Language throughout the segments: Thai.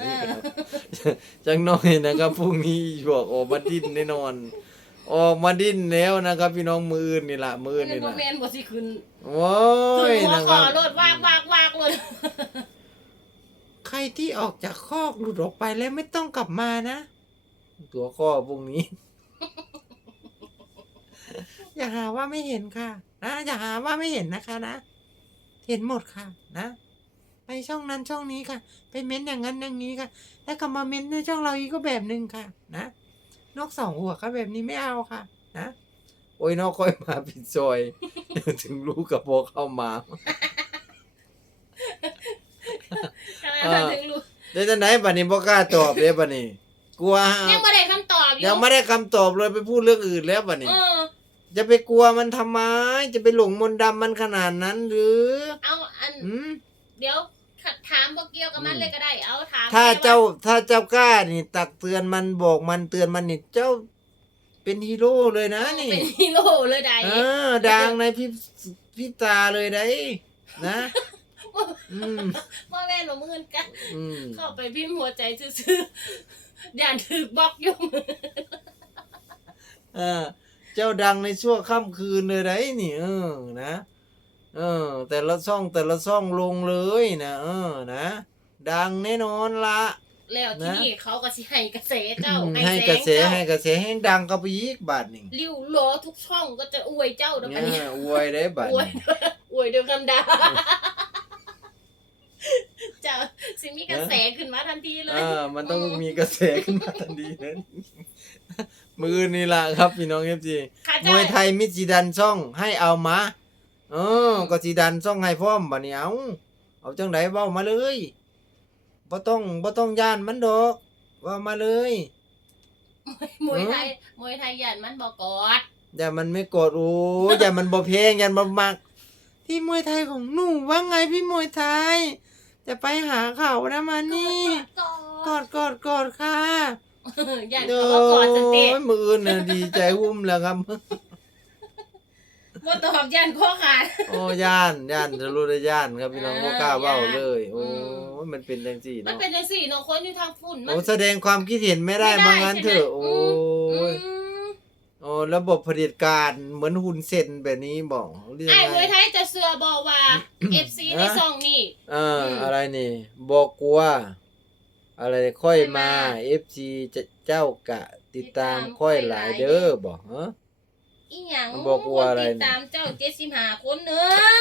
เออจังน้อยนะครับพรุ่งนี้หยวกออกมาดิ้นแน่นอน ออกมาดิ้นแล้วนะครับ พี่น้องมืออื่นนี่ละมืออื่นเงินนี่บ่ละแม่นบ่สิขึ้นโว้ขึ้ยนหัวนะคคอรับโลดวากวากวากเลยใครที่ออกจากคอกหลุดออกไปแล้วไม่ต้องกลับมานะ ตัวข้อพวกนี้ อย่าหาว่าไม่เห็นค่ะ นะอย่าหาว่าไม่เห็นนะคะนะ เห็นหมดค่ะ นะไป ช่องนั้นช่องนี้ค่ะ ไปเม้นอย่างนั้นอย่างนี้ค่ะ แล้วก็มาเม้นในช่องเราอีกก็แบบหนึ่งค่ะ นะนกสองหัวค่ะแบบนี้ไม่เอาค่ะ นะโอ้ยนอกค่อยมาผิดซอย ถึงรู้กับพอเข้ามาทำไมเออถึงรู้เดี๋ยวจะไหนบัดนี้บ่กล้าตอบเลยบัดนี้กลัวยังบ่ได้คำตอบอยู่ยังไม่ได้คำตอบเลยไปพูดเรื่องอื่นแล้วบัดนี้เออจะไปกลัวมันทำไม จะไปหลงมนต์ดำมันขนาดนั้นหรือ เอาอันอืมเดี๋ยว ถามบ่เกี่ยวกับมันอืมเลยก็ได้ เอาถามถ้าแค่ว่เจ้าถ้าเจ้ากล้านี่ ตักเตือนมันบอกมันเตือนมันนี่เจ้าเป็นฮีโร่เลยนะนี่เป็นฮีโร่เลยได้เออดังในพี่พี่ตาเลยได้ นะอืมว่าแม่นบ่มือนกันอืมเข้าไปพิมพ์หัวใจซื่อๆย่านถึกบล็อกอยู่มือเออเจ้าดังในชั่วค่ำคืนเลยได้นี่เออนะ เออ แต่ละช่องแต่ละช่องลงเลยนะเออนะ ดังแน่นอนละแล้วที่นะนี่เขาก็สิให้กระแสเจ้าอืมให้ให้แสกระงแสเจ้าให้กระแสให้ดังก็ไปอีกบาทหนึ่งริ้วโหลทุกช่องก็จะอวยเจ้าเดี๋ยวอันนี้เนี่ยอวยได้บาทอวยหนึ่งอวยเดียวกันดาเจ้าสิมีกระแสขึ้นมาทันทีเลยอ่ามันต้องมีกระแสขึ้นมาทันทีนั้นมือนี่ล่ะครับพี่น้องเอฟซีค่ะมเจ้าวยไทยมิตรจีดันช่องให้เอามา เออก็จีดันช่องให้พร้อมบัดนี้เอาเอาจังไดเว้ามาเลยบ่ต้องบ่ต้องย่านมันดอกเว่ามาเลย มวยไทยมวยไทยหยันมันบอกกอดอย่ามันไม่กดโอ้ยอย่ามันบ่เพลงอย่ามันบ่มักพี่มวยไทยของหนูว่าไงพี่มวยไทย จะไปหาเขานะมานี่กอดกอดกอดค่ะหยันโอ้เขาก็กอดสเตะยมืออื่นน่ะดีใจหุ้มแล้วครับ ว่าตอบหยันข้อขาด โอ้ย่านย่านจะรู้ได้ย่านครับพี่น้องอ่าบ่กล้าเว้าเลยย่านโอ้อืยมันเป็นจังซี่มันเนาะเป็นจังสี่เนาะคนอยู่ทางฝุ่นมัโอ้แสดงความคิดเห็นไม่ได้ไม่ได้มางั้นเถอะใช่โอ้ไหมยอืมโอ้ระบบเผด็จการเหมือนหุ่นเส้นแบบนี้บอกเรียกไอ้มไงวยไทยจะเสือบอกว่า FC ในฮะซองนี่ เอออม อะไรนี่บอกกลัว อะไรค่อยมาค่อยมา FC จะเจ้ากะติดตามค่อยหลายเด้อบอกฮะ อีหยังบอกว่าอะไรคนติดตามเจ้าเจ็ดสิบห้าคนหนึ่ง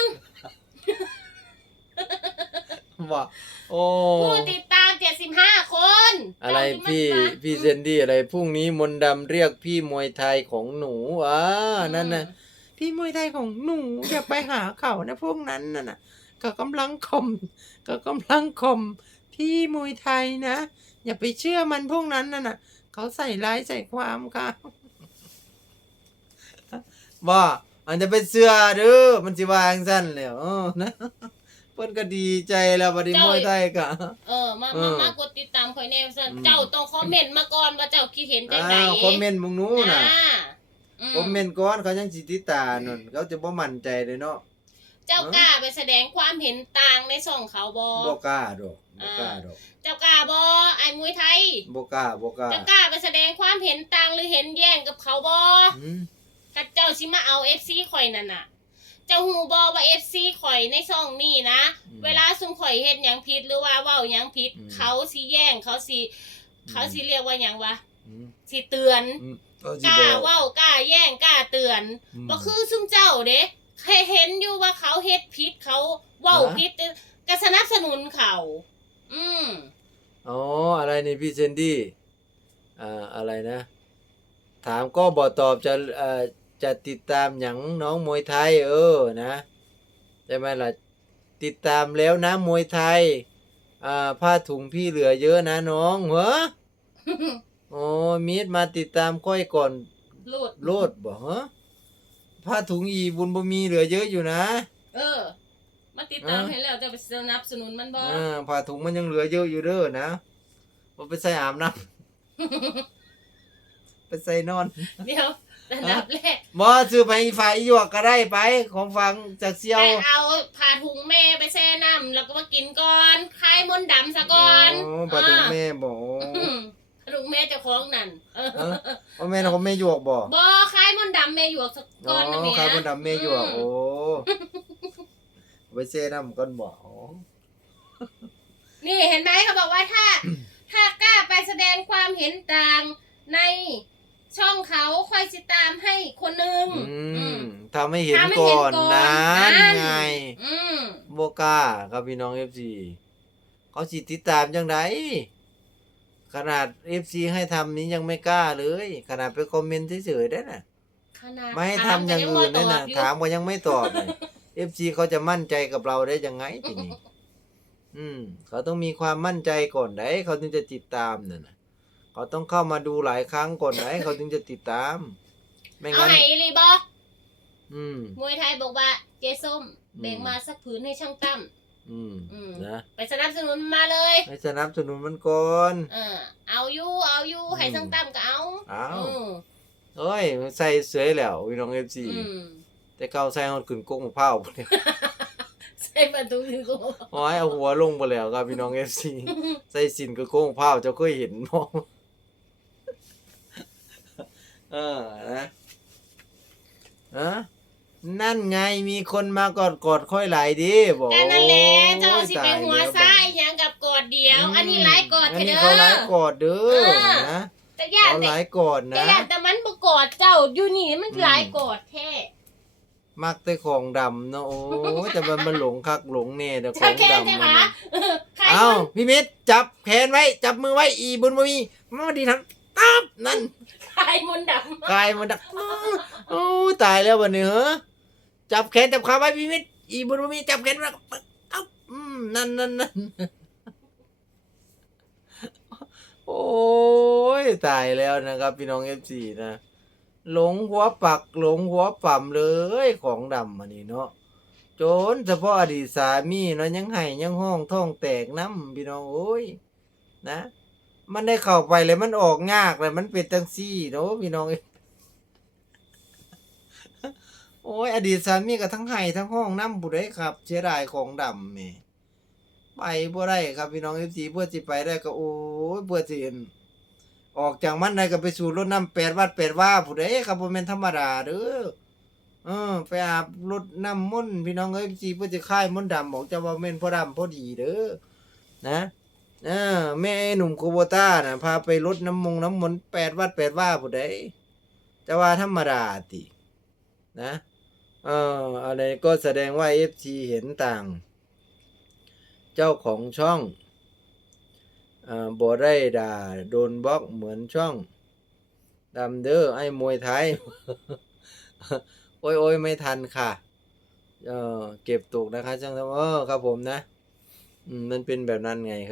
ว่าโอ้ ผู้ติดตามเจ็ดสิบห้าคนอะไรเจ้าที่พี่มันมาพี่เซนดี้อะไรพรุ่งนี้มนต์ดำเรียกพี่มวยไทยของหนูอ่านั่นน่ะพี่มวยไทยของหนู อย่าไปหาเขานะพวกนั้นน่ะนะก็กำลังข่มก็กำลังข่มพี่มวยไทยนะ อย่าไปเชื่อมันพวกนั้นน่ะนะเขาใส่ร้ายใส่ความค่ะ ว่าอันจะเป็นเสื้อเด้อมันสิว่าจังซั่นแล้วเออนะเพิ่นก็ดีใจแล้วบัดนี้มวยไทยก็ เออมาเอมาอ มากดติดตามคอยแน่ซั่นอืมเจ้าต้องคอมเมนต์มาก่อนว่าเจ้าคิดเห็นจังไดอ้าวคอมเมนต์มึงหนู้น่ะ อ่าอืมคอมเมนต์ก่อนเขายังสิติดตามนั่นเขาจะบ่มั่นใจเลยเนาะเจ้ากล้าไปแสดงความเห็นต่างในช่องเขาบ่ บ่กล้าดอกบ่กล้าดอกเจ้ากล้าบ่ไอ้มวยไทยบ่กล้าบ่กล้าเจ้ากล้าไปแสดงความเห็นต่างหรือเห็นแย้งกับเขาบ่อืม กับเจ้าสิมาเอา FC ข่อยนั่นน่ะ เจ้าฮู้บ่ว่า FC ข่อยในช่องนี้นะเวลาซุมข่อยเฮ็ดหยังผิดหรือว่าเว้าหยังผิด อืม เขาสิแย่งเขาสิเขาสิเรียกว่าหยังวะอืมสิเตือน อืมเขาสิกล้าบอกเว้ากล้าแย่งกล้าเตือน ม บ่คือซุมเจ้าเด้เคยเห็นอยู่ว่าเขาเฮ็ดผิดเขาเว้าฮะผิดก็สนับสนุนเขา อืมอ๋ออะไรนี่พี่เซนดี้อ่าอะไรนะ ถามก็บ่ตอบจะเอ่อ จะติดตามหยังน้องมวยไทย เออนะใช่ไหมล่ะติดตามแล้วนะมวยไทยอ่าผ้าถุงพี่เหลือเยอะนะน้องเหรอโอ้มีดมาติดตามค่อยก่อนโลดโลดบ่ฮะผ้าถุงอีบุญบ่มีเหลือเยอะอยู่นะ เออ มาติดตามอะให้แล้วจะไปสนับสนุนมันบ่อ่าผ้าถุงมันยังเหลือเยอะอยู่เด้อนะบ่ไปใส่อาบน้ำไปใส่นอน เดี๋ยว ระดับแรกบ่ซื้อไปฝ่ายอีหยวกก็ได้ไป ของฟังจากเซียว ไปเอาผ่าถุงแม่ไปแช่น้ำแล้วก็มากินก่อนคลายมนต์ดำซะก่อนโอ้ปลาดุกแม่บ่อืมถุงแม่เจ้าของนั่นเออเออว่าแม่นของแม่หยวกบ่บ่คลายมนต์ดำแม่หยวกซะอ๋ก่อนนะอแม่ครับมันดำแม่หยวกอืมโอ้เอาไปเซ่น้ำก่อนบ่อ๋อนี่เห็นไหมเขาบอกว่าถ้า ถ้ากล้าไปแสดงความเห็นต่างใน ช่องเขาค่อยสิตามให้คนหนึ่งอือืมมทำให้เห็นทำให้ก่เห็อนนก่อนนะนั่นไงอืมบ่กล้าครับพี่น้อง FC เขาสิติดตามจังไดขนาด FC ให้ทำนี้ยังไม่กล้าเลย ขนาดไปคอมเมนต์เฉยๆได้น่ะขนาดไม่ให้ทำอย่างอื่นนั่นน่ะถามก็ยังไม่ตอบเลย FC เขาจะมั่นใจกับเราได้ยังไงทีนี้อืม เขาต้องมีความมั่นใจก่อนได้เขาถึงจะติดตามนั่นน่ะ เขาต้องเข้ามาดูหลายครั้งก่อนได้เขาถึงจะติดตาม ไม่เอางั้น ไหนอีหลีบออืม มวยไทยบอกว่าเจส้มแบ่งมาสักผืนให้ช่างตั้มอืม อืมนะ ไปสนับสนุนมาเลยให้สนับสนุนมันก่อน เออเอาอยู่เอาอยู่ให้ช่างตั้มก็เอาเอาอืมเอ้ยใส่เสวยแล้วพี่น้อง FC อืมแต่เก่าใส่ฮอดขึ้นกงมะพร้าวพุ่นเนี่ยใส่ประตูถึงกูโอ้ยเอาหัวลงไปแล้วครับพี่น้อง FC ใส่สินกับโกงมะพร้าวเจ้าเคยเห็นบ่ เออนะฮะนั่นไงมีคนมากอดกอดค่อยไหลดีบอกกันนั่นแหละโอ้ยเจ้าสิไปหัวตายแล้วซ้ายหยังกับกอดเดียว อันนี้ไลฟ์กอดอันเถอะนี้เด้เขาไลอฟ์กอดเด้อเออนะแต่ย่านเขาไลแต่ฟ์กอดแต่นะย่านแต่มันบ่กอดเจ้าอยู่นี่มันอืมหลายกอดแท้มักแต่ของดำเนาะโอ้ยแต่มันมาหลงคักหลงเน่แต่ขใช่องแค่ดำใช่มันปะน่ะใครเอ้าคนพี่เม็ดจับแขนไว้ จับมือไว้อีบุญบ่มีมาดีทำ ตับนั่นใครมนต์ดำกายมันดักโอ้ยตายแล้ววันนี้เหรอจับแขนจับขาไว้พี่เม็ดอีบุญบ่มีจับแขนไว้เอ้าอืมนั่นนั่นนั่นโอ้ยตายแล้วนะครับ พี่น้อง FC นะ หลงหัวปักหลงหัวปั่มเลยของดำมันนี่เนาะโจนเฉพาะอดีตสามีเนาะยังไห้ยังห้องท้องแตกน้ำพี่น้องโอ้ยนะ มันได้เข้าไปเลยมันออกงากเลยมันเป็นตังซี่เนาะพี่น้องเอ้ยโอ้ยอดีตสามีก็ทั้งไห้ทั้งห้องน้ำบุได้ครับเสียดายของดำแหม่ไปบ่ได้ครับพี่น้องเอฟซีเพื่อสิไปได้ก็โอ้ยเพื่อสิเห็นออกจากมันได้ก็ไปสู่รถน้ำแปดวัดแปดว่าผู้ใดครับบ่แม่นธรรมดาเด้อเออไปอาบรถน้ำมนต์พี่น้องเอ้ยสิเพื่อจะค่ายมนต์ดำบอกจะว่าแม่นพ่อดำพ่อดีเด้อนะ ออแม่ไอหนุ่มโคโบต้าน่ะพาไปรถน้ำมงน้ำมนต์แปดวัดแปดว่าผู้ใดจะว่าธรรมดาตินะเอออะไรก็แสดงว่า FC เห็นต่าง เจ้าของช่องอ่าบ่ได้ด่าโดนบล็อกเหมือนช่องดำเด้อไอ้มวยไทย โอ้ยโอ้ยไม่ทันค่ะ เออเก็บตกนะคะช่างทำเออครับผมนะมมันเป็นแบบนั้นไงครับ